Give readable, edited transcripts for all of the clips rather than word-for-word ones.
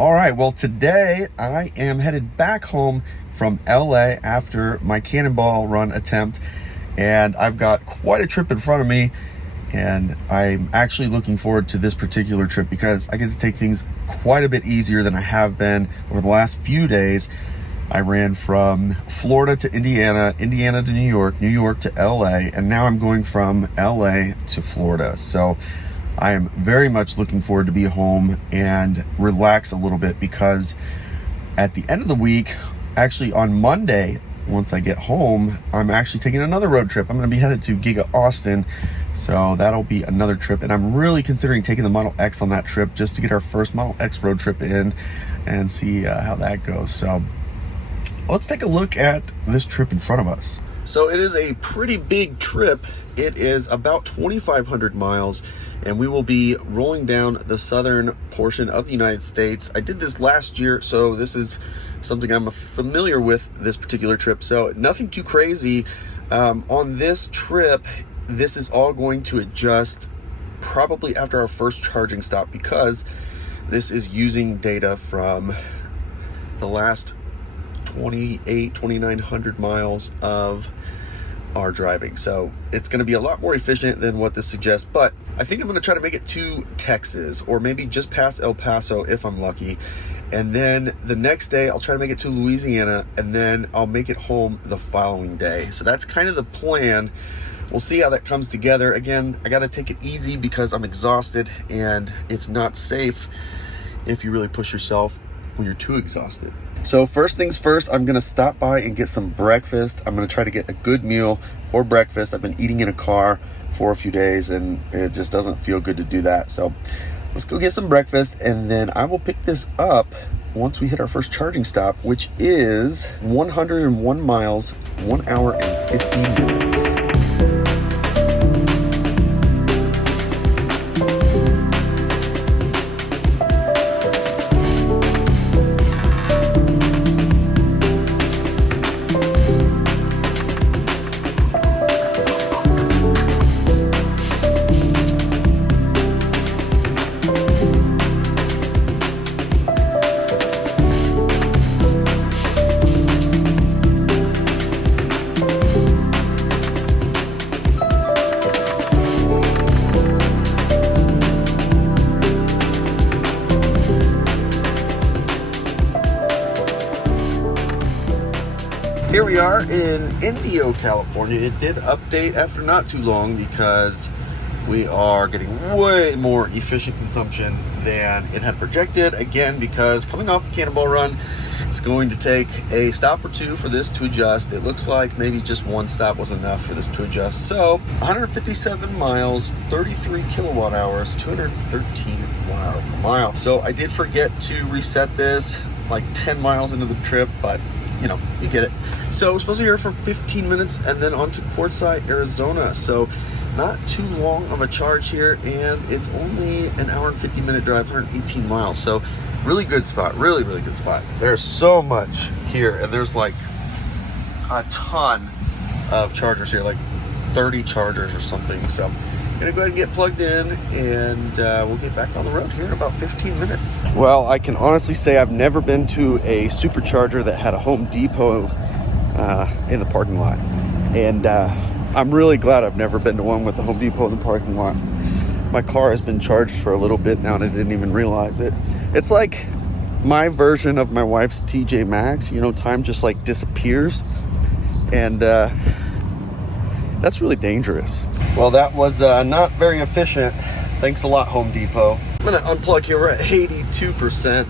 All right, well, today I am headed back home from LA after my Cannonball run attempt, and I've got quite a trip in front of me, and I'm actually looking forward to this particular trip because I get to take things quite a bit easier than I have been over the last few days. I ran from Florida to Indiana, Indiana to New York, New York to LA, and now I'm going from LA to Florida. So I am very much looking forward to be home and relax a little bit, because at the end of the week, actually on Monday, once I get home, I'm actually taking another road trip. I'm going to be headed to Giga Austin, so that'll be another trip, and I'm really considering taking the Model X on that trip just to get our first Model X road trip in and see how that goes. So let's take a look at this trip in front of us. So it is a pretty big trip. It is about 2,500 miles, and we will be rolling down the southern portion of the United States. I did this last year, so this is something I'm familiar with, this particular trip. So nothing too crazy. On this trip, this is all going to adjust probably after our first charging stop, because this is using data from the last 2,900 miles of our driving. So it's going to be a lot more efficient than what this suggests, but I think I'm going to try to make it to Texas, or maybe just past El Paso if I'm lucky. And then the next day I'll try to make it to Louisiana, and then I'll make it home the following day. So that's kind of the plan. We'll see how that comes together. Again, I got to take it easy because I'm exhausted, and it's not safe if you really push yourself when you're too exhausted. So first things first, I'm gonna stop by and get some breakfast. I'm gonna try to get a good meal for breakfast. I've been eating in a car for a few days, and it just doesn't feel good to do that. So let's go get some breakfast, and then I will pick this up once we hit our first charging stop, which is 101 miles, 1 hour and 50 minutes. Here we are in Indio, California. It did update after not too long because we are getting way more efficient consumption than it had projected. Again, because coming off the Cannonball run, it's going to take a stop or two for this to adjust. It looks like maybe just one stop was enough for this to adjust. So 157 miles, 33 kilowatt hours, 213 per mile. So I did forget to reset this like 10 miles into the trip, but you know, you get it. So we're supposed to be here for 15 minutes and then on to Quartzsite, Arizona. So not too long of a charge here, and it's only an hour and 50 minute drive, 118 miles. So really good spot, really, really good spot. There's so much here, and there's like a ton of chargers here, like 30 chargers or something. So I'm gonna go ahead and get plugged in, and we'll get back on the road here in about 15 minutes. Well, I can honestly say I've never been to a supercharger that had a Home Depot in the parking lot, and I'm really glad I've never been to one with a Home Depot in the parking lot. My car has been charged for a little bit now, and I didn't even realize it. It's like my version of my wife's TJ Maxx. You know, time just like disappears, and that's really dangerous. Well, that was not very efficient. Thanks a lot, Home Depot. I'm gonna unplug here. We're at 82%.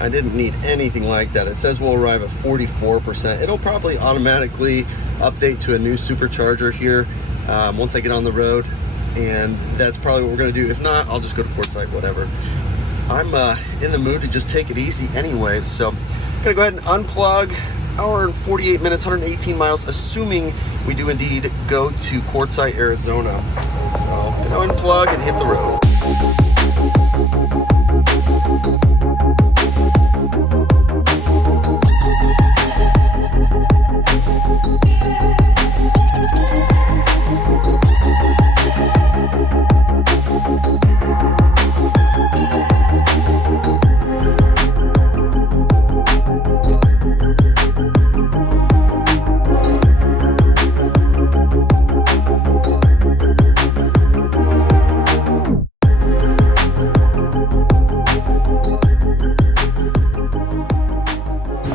I didn't need anything like that. It says we'll arrive at 44%. It'll probably automatically update to a new supercharger here once I get on the road, and that's probably what we're gonna do. If not, I'll just go to Quartzsite, whatever. I'm in the mood to just take it easy anyways, so I'm gonna go ahead and unplug. Hour and 48 minutes, 118 miles, assuming we do indeed go to Quartzsite, Arizona. So I'm gonna unplug and hit the road.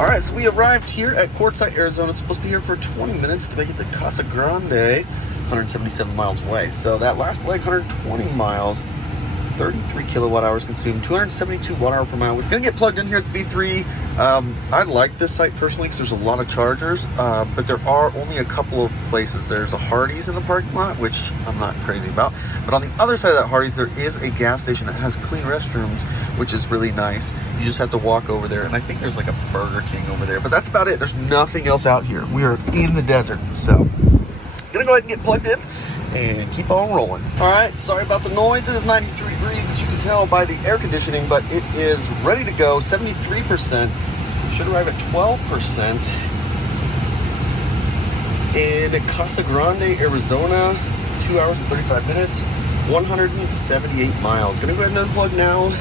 All right, so we arrived here at Quartzsite, Arizona. It's supposed to be here for 20 minutes to make it to Casa Grande, 177 miles away. So that last leg, 120 miles, 33 kilowatt hours consumed, 272 watt hour per mile. We're gonna get plugged in here at the V3. I like this site personally because there's a lot of chargers, but there are only a couple of places. There's a Hardee's in the parking lot, which I'm not crazy about. But on the other side of that Hardee's, there is a gas station that has clean restrooms, which is really nice. You just have to walk over there, and I think there's like a Burger King over there, but that's about it. There's nothing else out here. We are in the desert, so gonna go ahead and get plugged in and keep on rolling. All right, sorry about the noise. It is 93 degrees, as you can tell by the air conditioning, but it is ready to go. 73%, should arrive at 12% in Casa Grande, Arizona. 2 hours and 35 minutes, 178 miles. Gonna go ahead and unplug now.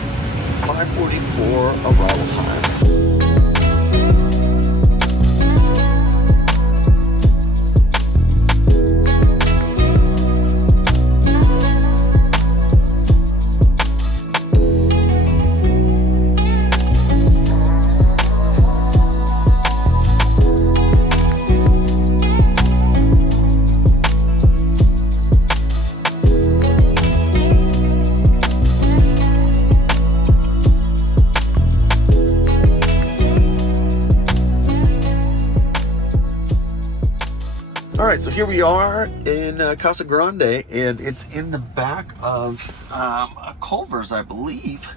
5:44 arrival time. All right, so here we are in Casa Grande, and it's in the back of Culver's, I believe.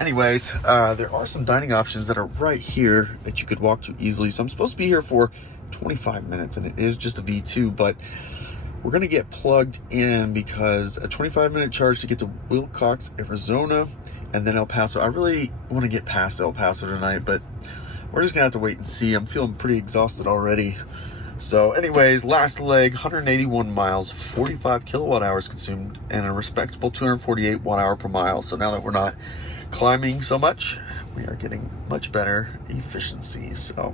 Anyways, there are some dining options that are right here that you could walk to easily. So I'm supposed to be here for 25 minutes, and it is just a V2, but we're gonna get plugged in because a 25-minute charge to get to Wilcox, Arizona, and then El Paso. I really want to get past El Paso tonight, but we're just gonna have to wait and see. I'm feeling pretty exhausted already. So anyways, last leg, 181 miles, 45 kilowatt hours consumed, and a respectable 248 watt hour per mile. So now that we're not climbing so much, we are getting much better efficiency. So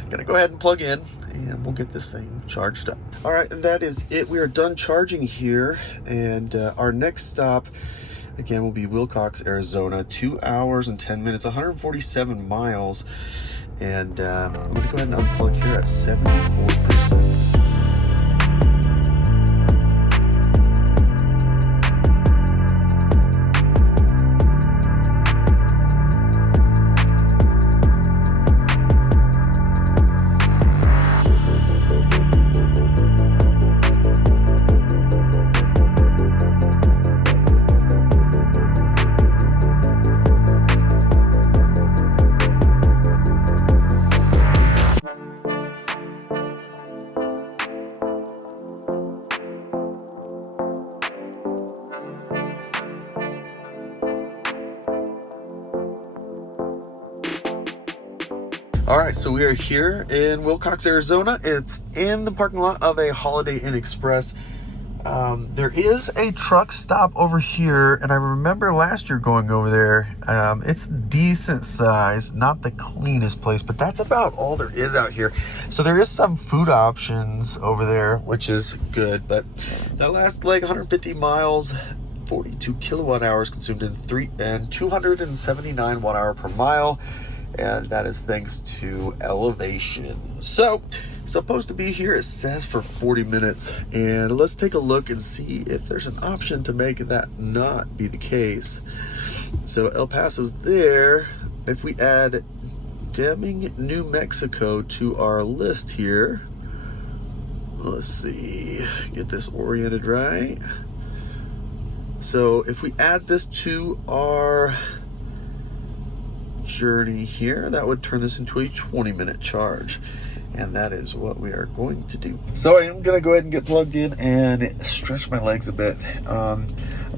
I'm gonna go ahead and plug in and we'll get this thing charged up. All right, and that is it. We are done charging here, and our next stop again will be Wilcox, Arizona. 2 hours and 10 minutes, 147 miles. And I'm going to go ahead and unplug here at 74%. All right, so we are here in Wilcox, Arizona. It's in the parking lot of a Holiday Inn Express. There is a truck stop over here, and I remember last year going over there. It's decent size, not the cleanest place, but that's about all there is out here. So there is some food options over there, which is good, but that last leg, 150 miles, 42 kilowatt hours consumed in 279 watt hour per mile. And that is thanks to elevation. So, supposed to be here, it says, for 40 minutes. And let's take a look and see if there's an option to make that not be the case. So El Paso's there. If we add Deming, New Mexico to our list here, let's see, get this oriented right. So if we add this to our journey here, that would turn this into a 20-minute charge, and that is what we are going to do. So I am gonna go ahead and get plugged in and stretch my legs a bit. I'm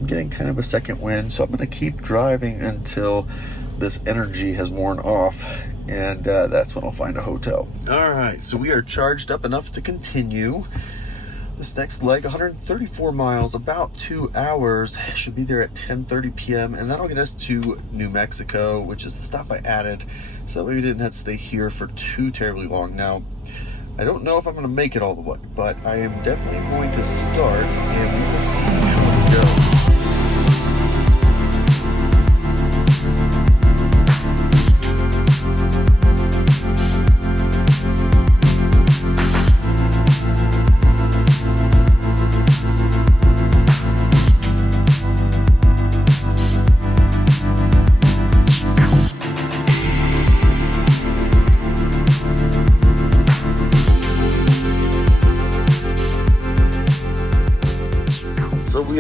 getting kind of a second wind, so I'm gonna keep driving until this energy has worn off, and that's when I'll find a hotel. All right, so we are charged up enough to continue. This next leg, 134 miles, about 2 hours, should be there at 10:30 p.m. and that'll get us to New Mexico, which is the stop I added, so that way we didn't have to stay here for too terribly long. Now, I don't know if I'm going to make it all the way, but I am definitely going to start, and we will see how it goes.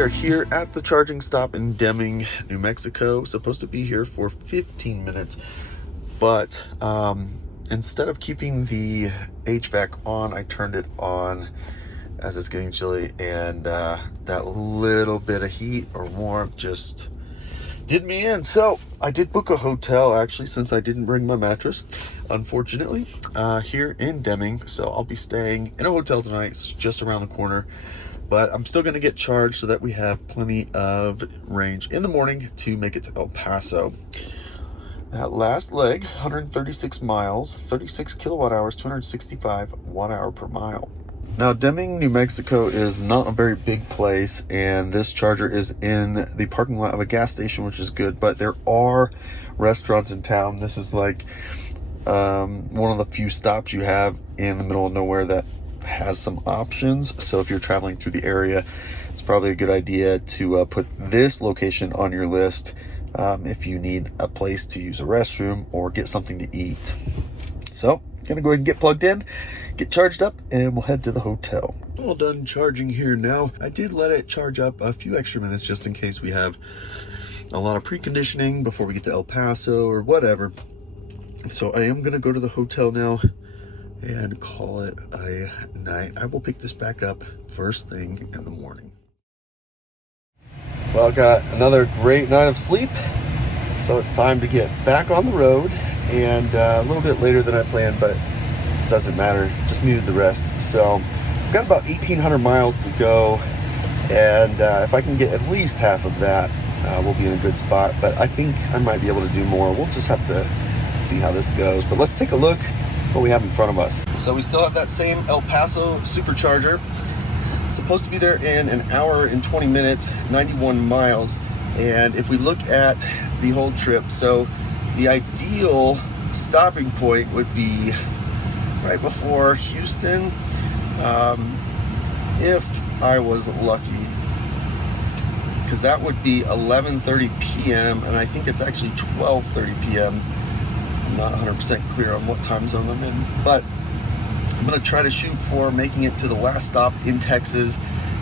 we are here at the charging stop in Deming, New Mexico. Supposed to be here for 15 minutes, but instead of keeping the HVAC on, I turned it on as it's getting chilly, and that little bit of heat or warmth just did me in. So I did book a hotel, actually, since I didn't bring my mattress, unfortunately, here in Deming. So I'll be staying in a hotel tonight. It's just around the corner, but I'm still going to get charged so that we have plenty of range in the morning to make it to El Paso. That last leg, 136 miles, 36 kilowatt hours, 265 watt hour per mile. Now, Deming, New Mexico is not a very big place, and this charger is in the parking lot of a gas station, which is good, but there are restaurants in town. This is like one of the few stops you have in the middle of nowhere that has some options. So if you're traveling through the area, it's probably a good idea to put this location on your list if you need a place to use a restroom or get something to eat. So, gonna go ahead and get plugged in, get charged up, and we'll head to the hotel. All done charging here now. I did let it charge up a few extra minutes just in case we have a lot of preconditioning before we get to El Paso or whatever. So I am gonna go to the hotel now and call it a night. I will pick this back up first thing in the morning. Well, I got another great night of sleep, so it's time to get back on the road, and a little bit later than I planned, but it doesn't matter, just needed the rest. So I've got about 1,800 miles to go, and if I can get at least half of that, we'll be in a good spot, but I think I might be able to do more. We'll just have to see how this goes, but let's take a look what we have in front of us. So we still have that same El Paso Supercharger. Supposed to be there in an hour and 20 minutes, 91 miles. And if we look at the whole trip, so the ideal stopping point would be right before Houston, if I was lucky, because that would be 11:30 p.m. and I think it's actually 12:30 p.m. I'm not 100% clear on what time zone I'm in, but I'm going to try to shoot for making it to the last stop in Texas.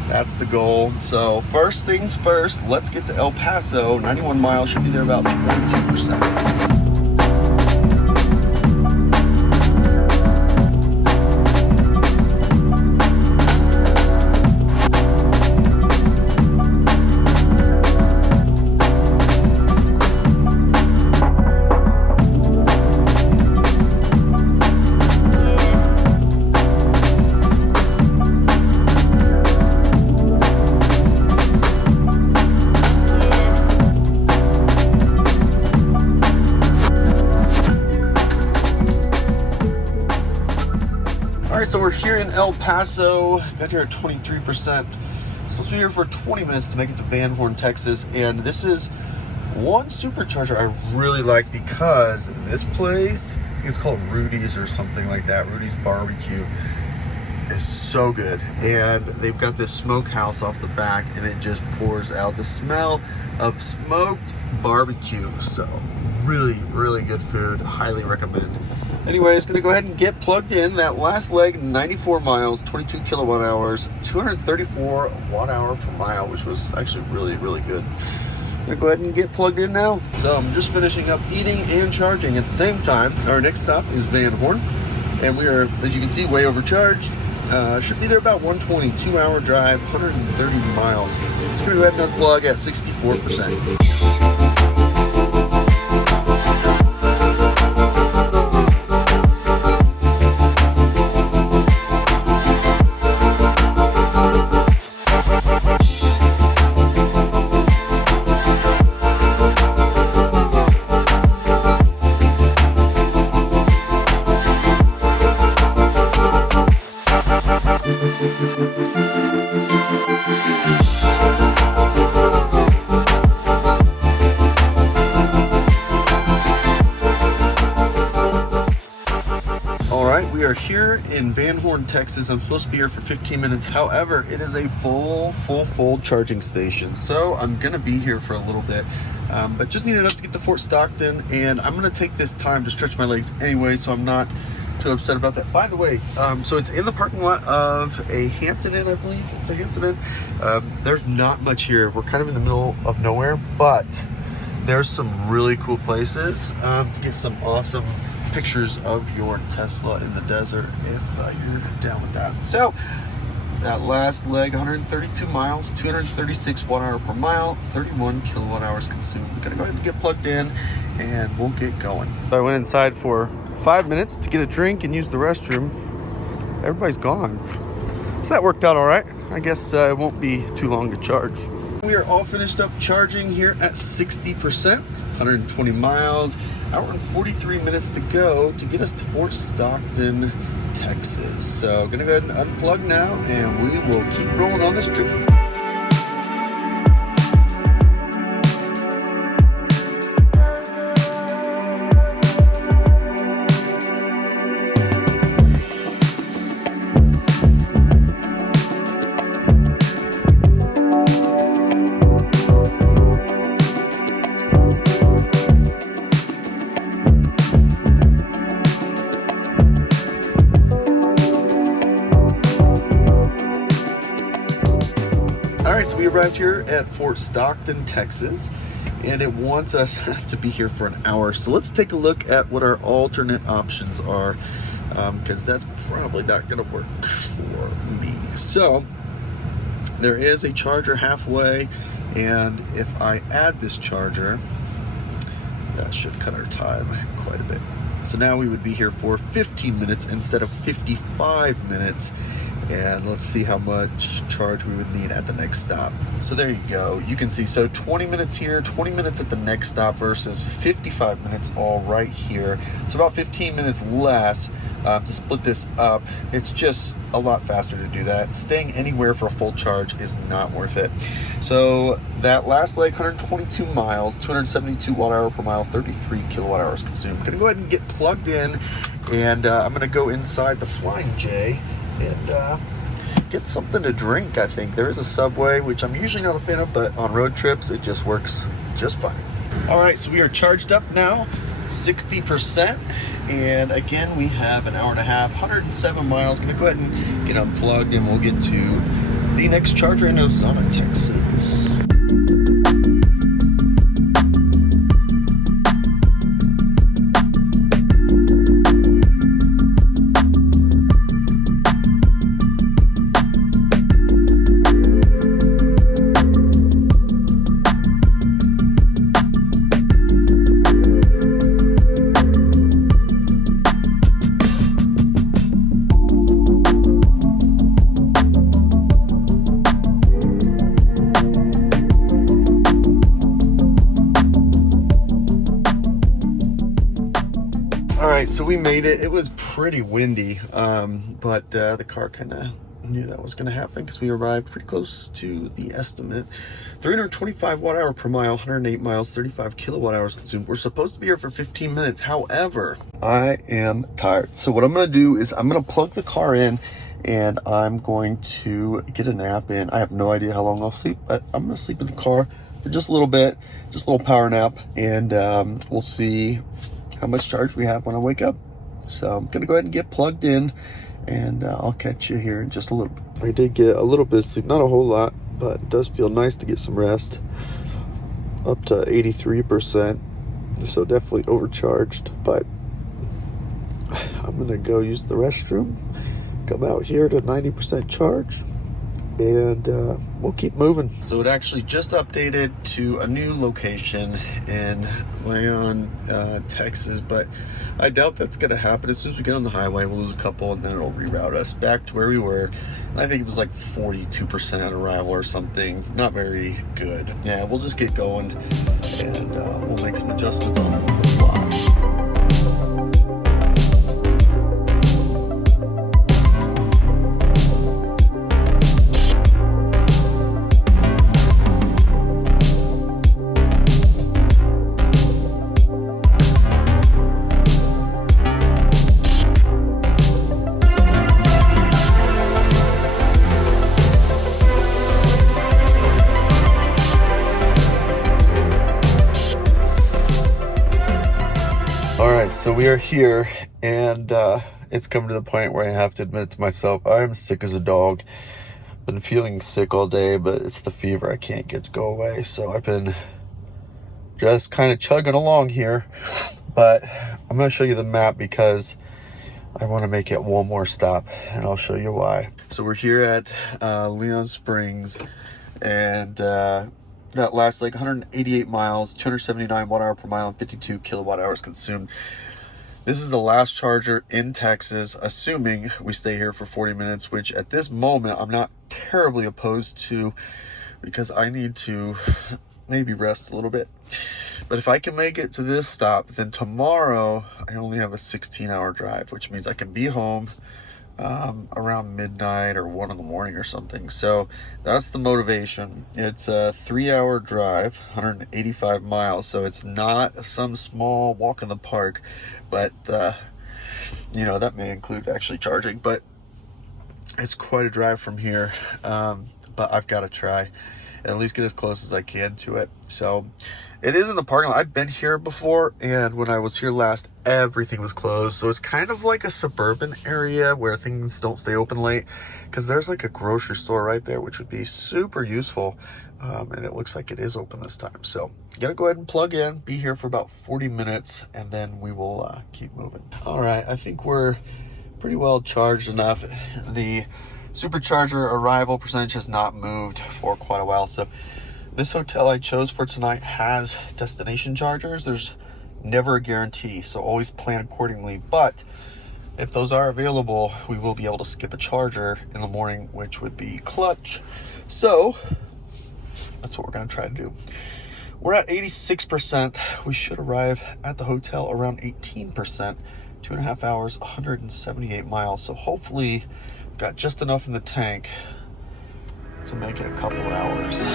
That's the goal. So first things first, let's get to El Paso. 91 miles, should be there about 22%. So we're here in El Paso, got here at 23%. Supposed to be here for 20 minutes to make it to Van Horn, Texas. And this is one supercharger I really like because this place, I think it's called Rudy's or something like that, Rudy's Barbecue, is so good. And they've got this smokehouse off the back, and it just pours out the smell of smoked barbecue. So really, really good food. Highly recommend. Anyways, gonna go ahead and get plugged in. That last leg, 94 miles, 22 kilowatt hours, 234 watt hour per mile, which was actually really, really good. Gonna go ahead and get plugged in now. So I'm just finishing up eating and charging at the same time. Our next stop is Van Horn, and we are, as you can see, way overcharged. Should be there about 120, 2-hour drive, 130 miles. Just gonna go ahead and unplug at 64%. We are here in Van Horn, Texas. I'm supposed to be here for 15 minutes. However, it is a full charging station. So I'm going to be here for a little bit, but just need enough to get to Fort Stockton. And I'm going to take this time to stretch my legs anyway, so I'm not too upset about that. By the way, so it's in the parking lot of a Hampton Inn, I believe. It's a Hampton Inn. There's not much here. We're kind of in the middle of nowhere, but there's some really cool places to get some awesome pictures of your Tesla in the desert if you're down with that. So that last leg, 132 miles, 236 watt-hour per mile, 31 kilowatt hours consumed. We're gonna go ahead and get plugged in and we'll get going. I went inside for 5 minutes to get a drink and use the restroom. Everybody's gone. So that worked out all right. I guess it won't be too long to charge. We are all finished up charging here at 60%, 120 miles, hour and 43 minutes to go to get us to Fort Stockton, Texas. So I'm gonna go ahead and unplug now and we will keep rolling on this trip. So we arrived here at Fort Stockton, Texas, and it wants us to be here for an hour. So let's take a look at what our alternate options are, because that's probably not going to work for me. So there is a charger halfway, and if I add this charger, that should cut our time quite a bit. So now we would be here for 15 minutes instead of 55 minutes. And let's see how much charge we would need at the next stop. So there you go. You can see, so 20 minutes here, 20 minutes at the next stop versus 55 minutes all right here. So about 15 minutes less to split this up. It's just a lot faster to do that. Staying anywhere for a full charge is not worth it. So that last leg, 122 miles, 272 watt-hour per mile, 33 kilowatt hours consumed. Gonna go ahead and get plugged in, and I'm gonna go inside the Flying J and get something to drink. I think there is a Subway, which I'm usually not a fan of, but on road trips it just works just fine. All right, so we are charged up now, 60%, and again we have an hour and a half, 107 miles. Gonna go ahead and get unplugged and we'll get to the next charger in Ozona, Texas. Alright, so we made it. It was pretty windy, but the car kind of knew that was going to happen because we arrived pretty close to the estimate. 325 watt-hour per mile, 108 miles, 35 kilowatt hours consumed. We're supposed to be here for 15 minutes. However, I am tired. So what I'm going to do is I'm going to plug the car in and I'm going to get a nap in. I have no idea how long I'll sleep, but I'm going to sleep in the car for just a little bit, just a little power nap, and we'll see how much charge we have when I wake up. So I'm gonna go ahead and get plugged in, and I'll catch you here in just a little bit. I did get a little bit of sleep, not a whole lot, but it does feel nice to get some rest. Up to 83%, so definitely overcharged, but I'm gonna go use the restroom, come out here to 90% charge, and we'll keep moving. So it actually just updated to a new location in Leon, Texas, but I doubt that's going to happen. As soon as we get on the highway, we'll lose a couple and then it'll reroute us back to where we were. And I think it was like 42% arrival or something. Not very good. Yeah, we'll just get going and we'll make some adjustments on the fly. So we are here, and it's coming to the point where I have to admit it to myself, I'm sick as a dog. Been feeling sick all day, but it's the fever I can't get to go away. So I've been just kind of chugging along here, but I'm going to show you the map because I want to make it one more stop, and I'll show you why. So we're here at Leon Springs, and that lasts like 188 miles, 279 watt hour per mile, and 52 kilowatt hours consumed. This is the last charger in Texas, assuming we stay here for 40 minutes, which at this moment I'm not terribly opposed to, because I need to maybe rest a little bit. But if I can make it to this stop, then tomorrow I only have a 16-hour drive, which means I can be home around midnight or 1 in the morning or something. So that's the motivation. It's a 3-hour drive, 185 miles. So it's not some small walk in the park, but you know, that may include actually charging, but it's quite a drive from here. But I've got to try and at least get as close as I can to it. So it is in the parking lot. I've been here before, and when I was here last, everything was closed. So it's kind of like a suburban area where things don't stay open late, because there's like a grocery store right there, which would be super useful. And it looks like it is open this time. So gotta go ahead and plug in, be here for about 40 minutes, and then we will keep moving. All right, I think we're pretty well charged enough. The supercharger arrival percentage has not moved for quite a while. So this hotel I chose for tonight has destination chargers. There's never a guarantee, so always plan accordingly. But if those are available, we will be able to skip a charger in the morning, which would be clutch. So that's what we're going to try to do. We're at 86%. We should arrive at the hotel around 18%. 2.5 hours, 178 miles. So hopefully we've got just enough in the tank to make it a couple hours.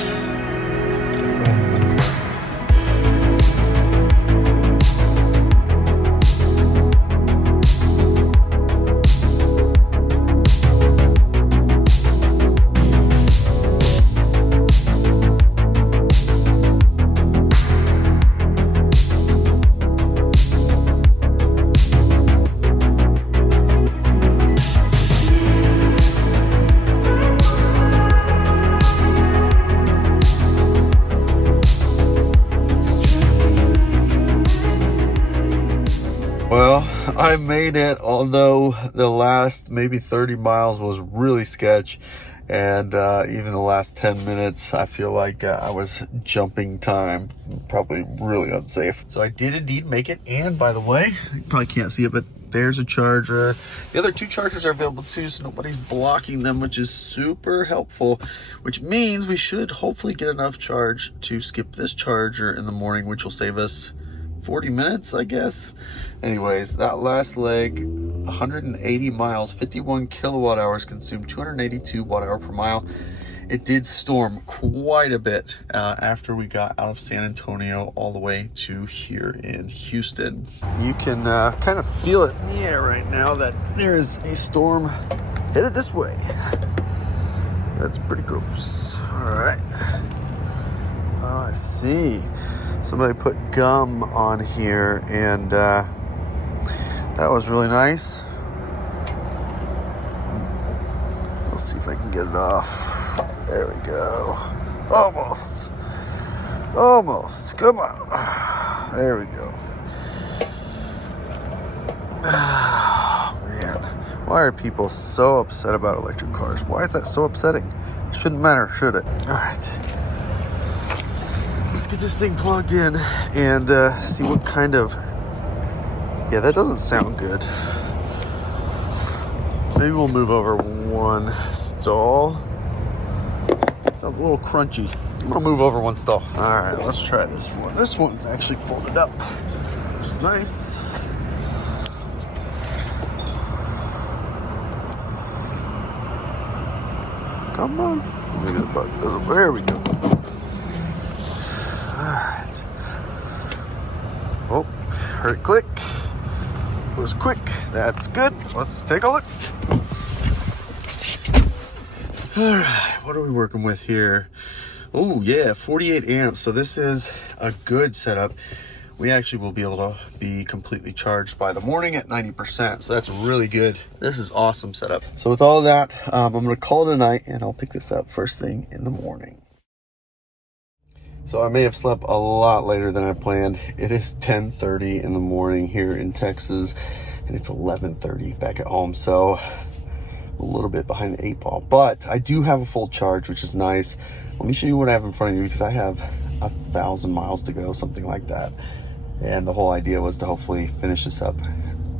Well, I made it, although the last maybe 30 miles was really sketch, and even the last 10 minutes, I feel like I was jumping time, probably really unsafe. So I did indeed make it, and by the way, you probably can't see it, but there's a charger. The other 2 chargers are available too, so nobody's blocking them, which is super helpful, which means we should hopefully get enough charge to skip this charger in the morning, which will save us 40 minutes, I guess. Anyways, that last leg, 180 miles, 51 kilowatt hours consumed, 282 watt hour per mile. It did storm quite a bit after we got out of San Antonio all the way to here in Houston. You can kind of feel it in the air right now that there is a storm headed this way. That's pretty gross. All right. Oh, I see. Somebody put gum on here, and that was really nice. Let's see if I can get it off. There we go. Almost. Come on. There we go. Oh, man. Why are people so upset about electric cars? Why is that so upsetting? It shouldn't matter, should it? All right. Let's get this thing plugged in and see what kind of... Yeah, that doesn't sound good. Maybe we'll move over one stall. Sounds a little crunchy. I'm gonna move over one stall. All right, let's try this one. This one's actually folded up, which is nice. Come on. Maybe the button doesn't. There we go. Alright. Oh, heard it click. It was quick. That's good. Let's take a look. Alright, what are we working with here? Oh, yeah, 48 amps. So this is a good setup. we actually will be able to be completely charged by the morning at 90%. So that's really good. This is awesome setup. So with all of that, I'm going to call it a night, and I'll pick this up first thing in the morning. So I may have slept a lot later than I planned. It is 10:30 in the morning here in Texas, and it's 11:30 back at home. So a little bit behind the 8 ball, but I do have a full charge, which is nice. Let me show you what I have in front of you, because I have 1,000 miles to go, something like that. And the whole idea was to hopefully finish this up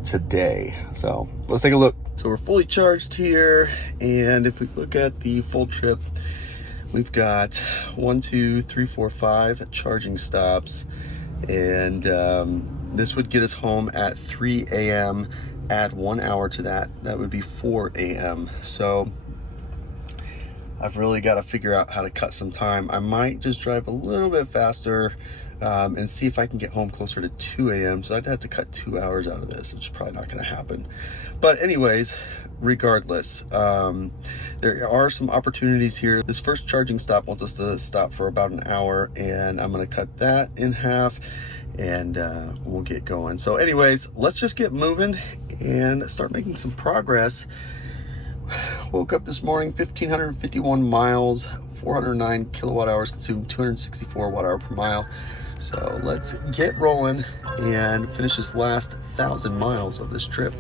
today. So let's take a look. So we're fully charged here, and if we look at the full trip, we've got 1, 2, 3, 4, 5 charging stops, and this would get us home at 3 a.m. Add 1 hour to that, that would be 4 a.m. So I've really got to figure out how to cut some time. I might just drive a little bit faster and see if I can get home closer to 2 a.m. So I'd have to cut 2 hours out of this, which is probably not going to happen. But anyways, regardless, there are some opportunities here. This first charging stop wants us to stop for about an hour, and I'm going to cut that in half, and we'll get going. So anyways, let's just get moving and start making some progress. Woke up this morning, 1,551 miles, 409 kilowatt hours consumed, 264 watt hour per mile. So let's get rolling and finish this last 1,000 miles of this trip.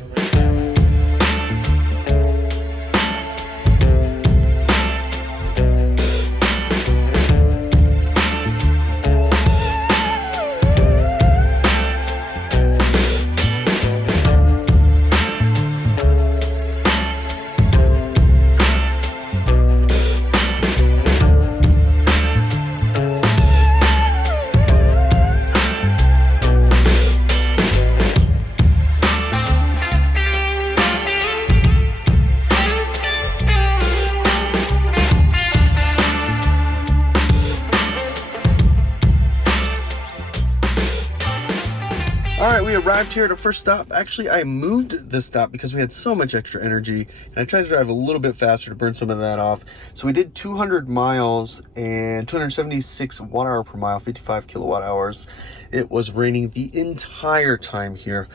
All right, we arrived here at our first stop. Actually, I moved the stop because we had so much extra energy, and I tried to drive a little bit faster to burn some of that off. So we did 200 miles and 276 watt hour per mile, 55 kilowatt hours. It was raining the entire time here,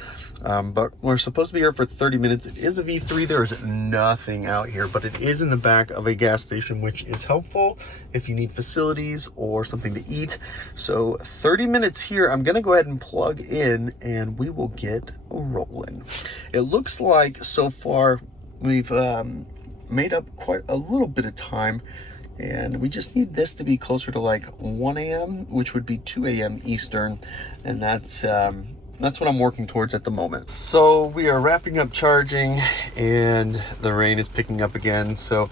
but we're supposed to be here for 30 minutes. It is a V3. There is nothing out here, but it is in the back of a gas station, which is helpful if you need facilities or something to eat. So 30 minutes here. I'm going to go ahead and plug in, and we will get rolling. It looks like so far we've made up quite a little bit of time, and we just need this to be closer to like 1 a.m., which would be 2 a.m. Eastern, and that's what I'm working towards at the moment. So we are wrapping up charging, and the rain is picking up again. So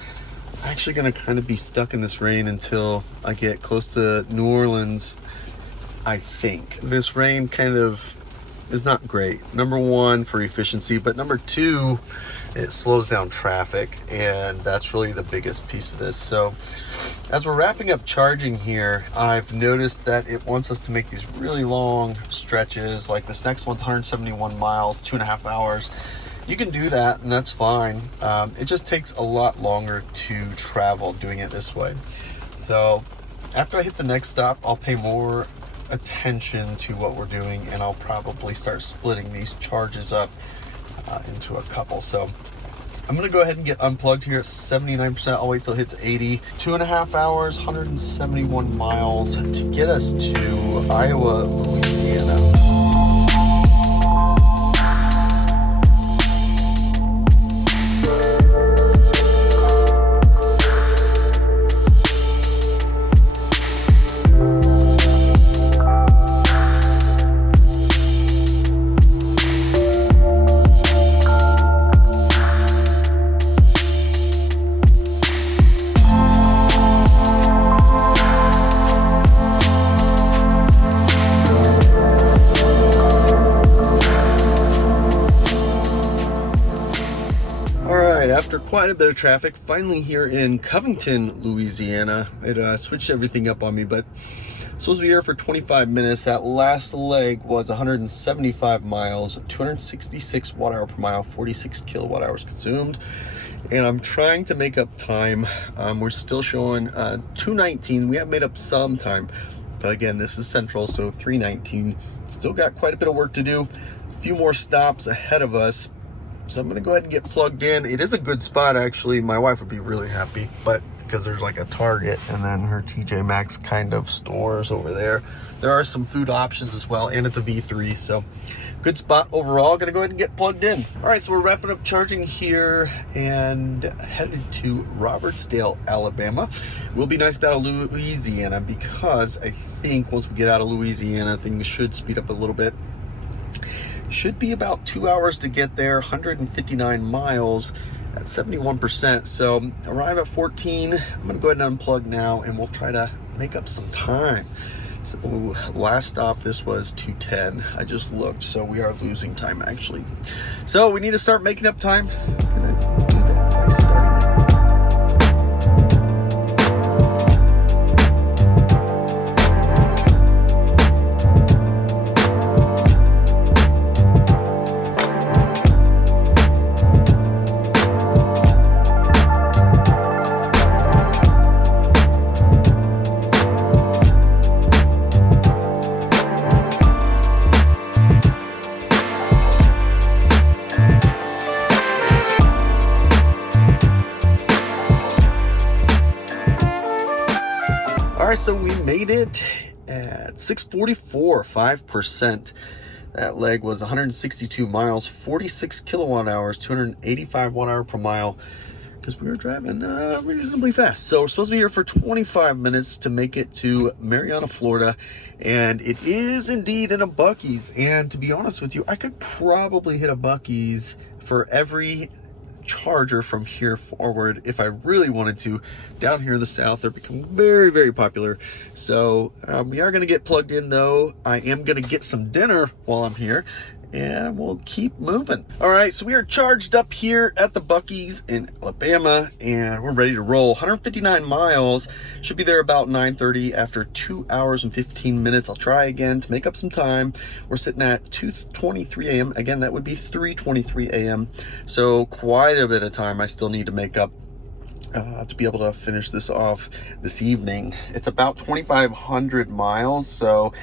I'm actually going to kind of be stuck in this rain until I get close to New Orleans, I think. This rain kind of is not great. Number one, for efficiency, but number two, it slows down traffic, and that's really the biggest piece of this. So as we're wrapping up charging here, I've noticed that it wants us to make these really long stretches. Like this next one's 171 miles, 2.5 hours. You can do that, and that's fine. It just takes a lot longer to travel doing it this way. So after I hit the next stop, I'll pay more attention to what we're doing, and I'll probably start splitting these charges up into a couple. So I'm gonna go ahead and get unplugged here at 79%. I'll wait till it hits 80. 2.5 hours, 171 miles to get us to Iowa, Louisiana. After quite a bit of traffic, finally here in Covington, Louisiana, it switched everything up on me, but supposed to be here for 25 minutes. That last leg was 175 miles, 266 watt hour per mile, 46 kilowatt hours consumed. And I'm trying to make up time. We're still showing 2:19. We have made up some time, but again, this is central, so 3:19. Still got quite a bit of work to do. A few more stops ahead of us. So I'm gonna go ahead and get plugged in. It is a good spot, actually. My wife would be really happy, but because there's like a Target and then her TJ Maxx kind of stores over there. There are some food options as well, and it's a V3, so good spot overall. Gonna go ahead and get plugged in. All right, so we're wrapping up charging here and headed to Robertsdale, Alabama. Will be nice about Louisiana, because I think once we get out of Louisiana, things should speed up a little bit. Should be about 2 hours to get there, 159 miles at 71%. So arrive at 14. I'm gonna go ahead and unplug now, and we'll try to make up some time. So last stop, this was 2:10. I just looked, so we are losing time actually. So we need to start making up time. I'm gonna do that by starting. All right, so we made it at 6:44, 5%. That leg was 162 miles, 46 kilowatt hours, 285 watt-hour per mile, because we were driving reasonably fast. So we're supposed to be here for 25 minutes to make it to Marianna, Florida, and it is indeed in a Buc-ee's. And to be honest with you, I could probably hit a Buc-ee's for every charger from here forward if I really wanted to. Down here in the south, they're becoming very, very popular. So we are going to get plugged in, though. I am going to get some dinner while I'm here, and we'll keep moving. All right, so we are charged up here at the Buc-ee's in Alabama, and we're ready to roll. 159 miles. Should be there about 9:30 after 2 hours and 15 minutes. I'll try again to make up some time. We're sitting at 2:23 a.m. Again, that would be 3:23 a.m. So quite a bit of time I still need to make up to be able to finish this off this evening. It's about 2,500 miles, so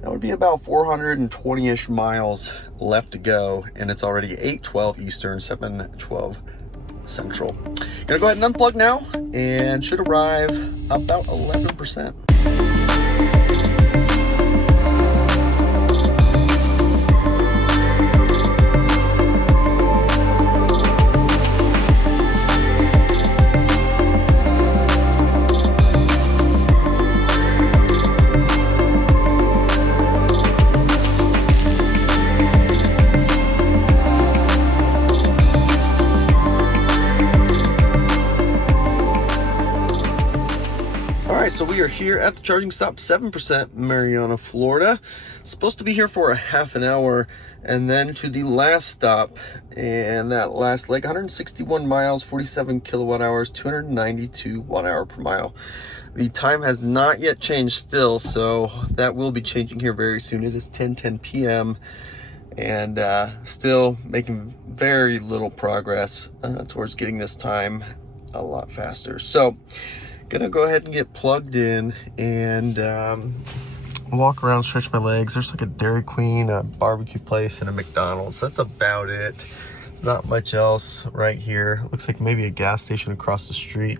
that would be about 420-ish miles left to go, and it's already 8:12 Eastern, 7:12 Central. Gonna go ahead and unplug now, and should arrive about 11%. So we are here at the charging stop, 7%, Marianna, Florida. Supposed to be here for a half an hour, and then to the last stop, and that last leg, 161 miles, 47 kilowatt hours, 292 watt-hour per mile. The time has not yet changed still, so that will be changing here very soon. It is 10:10 p.m. and still making very little progress towards getting this time a lot faster. So gonna go ahead and get plugged in and walk around, stretch my legs. There's like a Dairy Queen, a barbecue place, and a McDonald's. That's about it. Not much else right here. Looks like maybe a gas station across the street.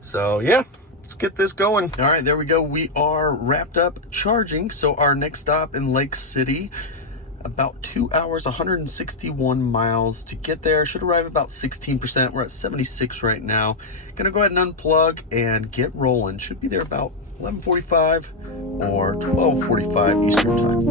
So yeah, let's get this going. All right, there we go. We are wrapped up charging. So our next stop in Lake City, about 2 hours, 161 miles to get there. Should arrive about 16%. We're at 76 right now. Gonna go ahead and unplug and get rolling. Should be there about 11:45 or 12:45 Eastern time.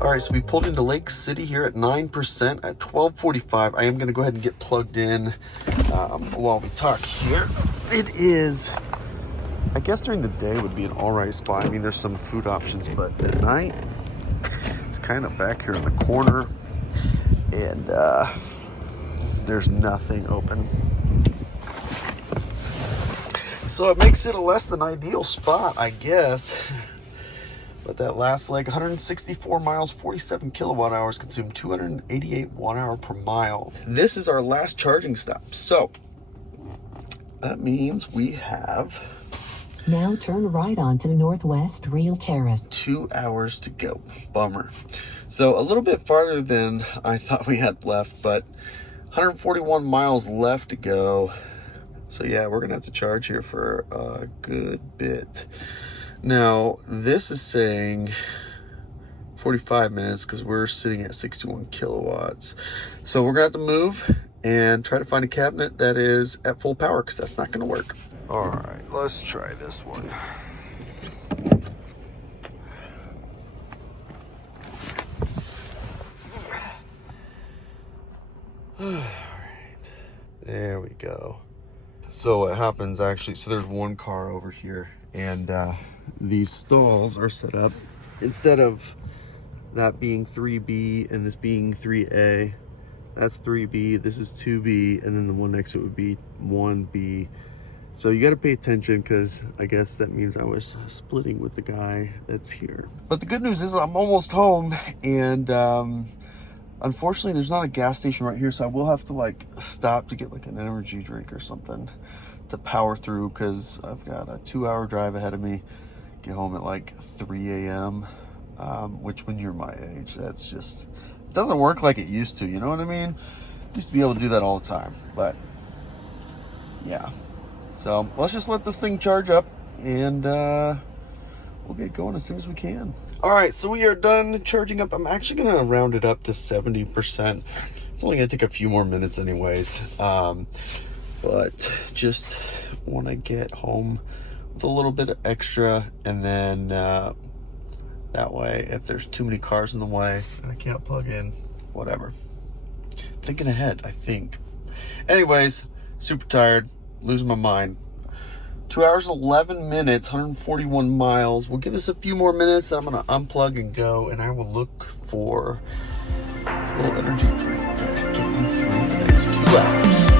All right, so we pulled into Lake City here at 9% at 12:45. I am going to go ahead and get plugged in while we talk here. It is, I guess during the day would be an all right spot. I mean, there's some food options, but at night, it's kind of back here in the corner, and there's nothing open. So it makes it a less than ideal spot, I guess. But that last leg, 164 miles, 47 kilowatt hours, consumed 288 watt hour per mile. This is our last charging stop. So that means we have... Now turn right onto Northwest Real Terrace. 2 hours to go. Bummer. So a little bit farther than I thought we had left, but 141 miles left to go. So yeah, we're gonna have to charge here for a good bit. Now, this is saying 45 minutes because we're sitting at 61 kilowatts. So we're gonna have to move and try to find a cabinet that is at full power, because that's not gonna work. All right, let's try this one. All right, there we go. So what happens actually, so there's one car over here, and these stalls are set up, instead of that being 3B and this being 3A, that's 3B, this is 2B, and then the one next to it would be 1B. So you got to pay attention, because I guess that means I was splitting with the guy that's here. But the good news is I'm almost home, and unfortunately there's not a gas station right here, so I will have to like stop to get like an energy drink or something to power through, because I've got a 2-hour drive ahead of me. Get home at like 3 a.m. Which, when you're my age, that's just, it doesn't work like it used to, you know what I mean? Used to be able to do that all the time, but yeah. So let's just let this thing charge up, and we'll get going as soon as we can. All right, so we are done charging up. I'm actually gonna round it up to 70%. It's only gonna take a few more minutes anyways, but just want to get home with a little bit of extra, and then that way, if there's too many cars in the way and I can't plug in, whatever. Thinking ahead, I think. Anyways, super tired, losing my mind. 2 hours and 11 minutes, 141 miles. We'll give this a few more minutes, then I'm gonna unplug and go, and I will look for a little energy drink to get me through the next 2 hours.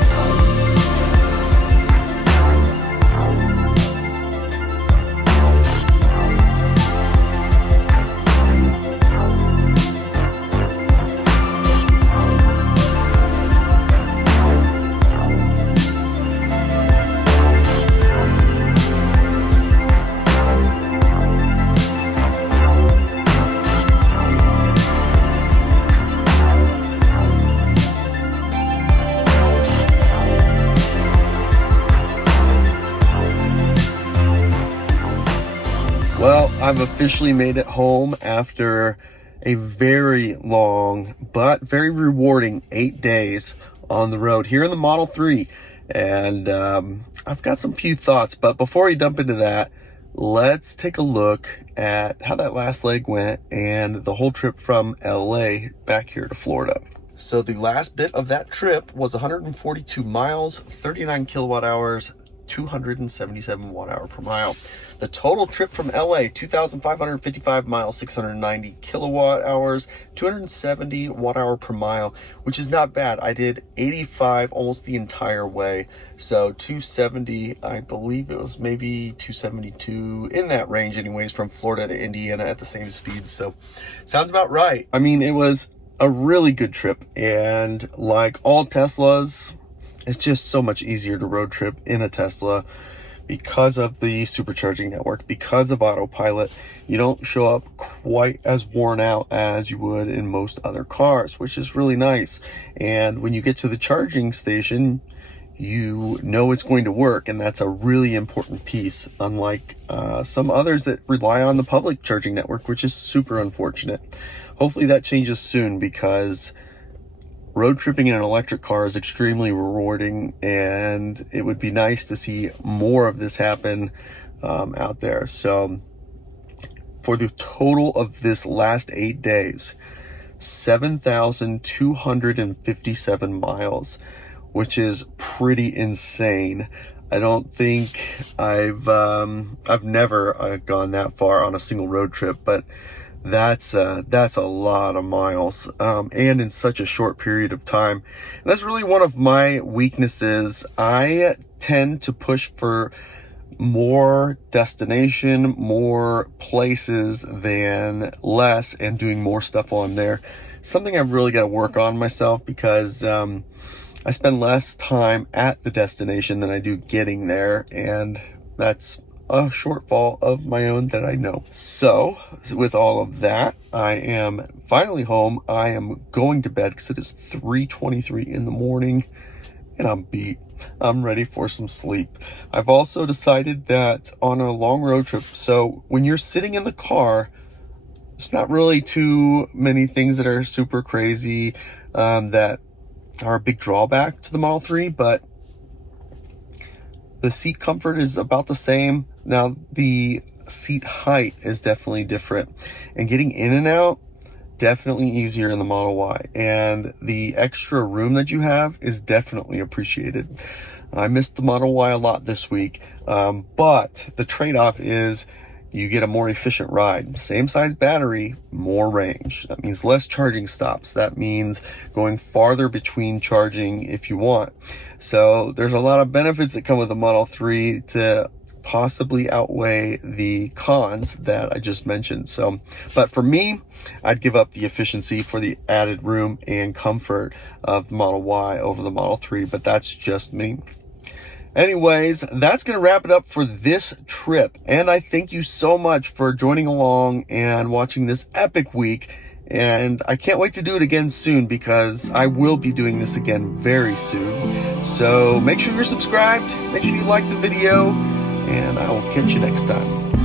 Well, I've officially made it home after a very long but very rewarding 8 days on the road here in the Model 3. And I've got some few thoughts, but before we dump into that, let's take a look at how that last leg went and the whole trip from LA back here to Florida. So the last bit of that trip was 142 miles, 39 kilowatt hours, 277 watt hour per mile. The total trip from LA, 2,555 miles, 690 kilowatt hours, 270 watt hour per mile, which is not bad. I did 85 almost the entire way. So 270, I believe it was maybe 272, in that range anyways, from Florida to Indiana at the same speed. So sounds about right. I mean, it was a really good trip, and like all Teslas, it's just so much easier to road trip in a Tesla because of the supercharging network, because of autopilot. You don't show up quite as worn out as you would in most other cars, which is really nice. And when you get to the charging station, you know it's going to work, and that's a really important piece, unlike some others that rely on the public charging network, which is super unfortunate. Hopefully that changes soon, because road tripping in an electric car is extremely rewarding, and it would be nice to see more of this happen out there. So for the total of this last 8 days, 7,257 miles, which is pretty insane. I don't think I've never gone that far on a single road trip, but that's a lot of miles, and in such a short period of time. And that's really one of my weaknesses. I tend to push for more destination, more places than less, and doing more stuff while I'm there. Something I've really got to work on myself, because I spend less time at the destination than I do getting there, and that's a shortfall of my own that I know. So with all of that, I am finally home. I am going to bed because it is 3:23 in the morning and I'm beat. I'm ready for some sleep. I've also decided that on a long road trip, so when you're sitting in the car, it's not really too many things that are super crazy that are a big drawback to the Model 3, but the seat comfort is about the same. Now, the seat height is definitely different, and getting in and out, definitely easier in the Model Y. And the extra room that you have is definitely appreciated. I missed the Model Y a lot this week, but the trade-off is you get a more efficient ride. Same size battery, more range. That means less charging stops. That means going farther between charging if you want. So there's a lot of benefits that come with the Model 3 to possibly outweigh the cons that I just mentioned. So, but for me, I'd give up the efficiency for the added room and comfort of the Model Y over the Model 3, but that's just me. Anyways, that's going to wrap it up for this trip. And I thank you so much for joining along and watching this epic week. And I can't wait to do it again soon, because I will be doing this again very soon. So make sure you're subscribed, make sure you like the video, and I will catch you next time.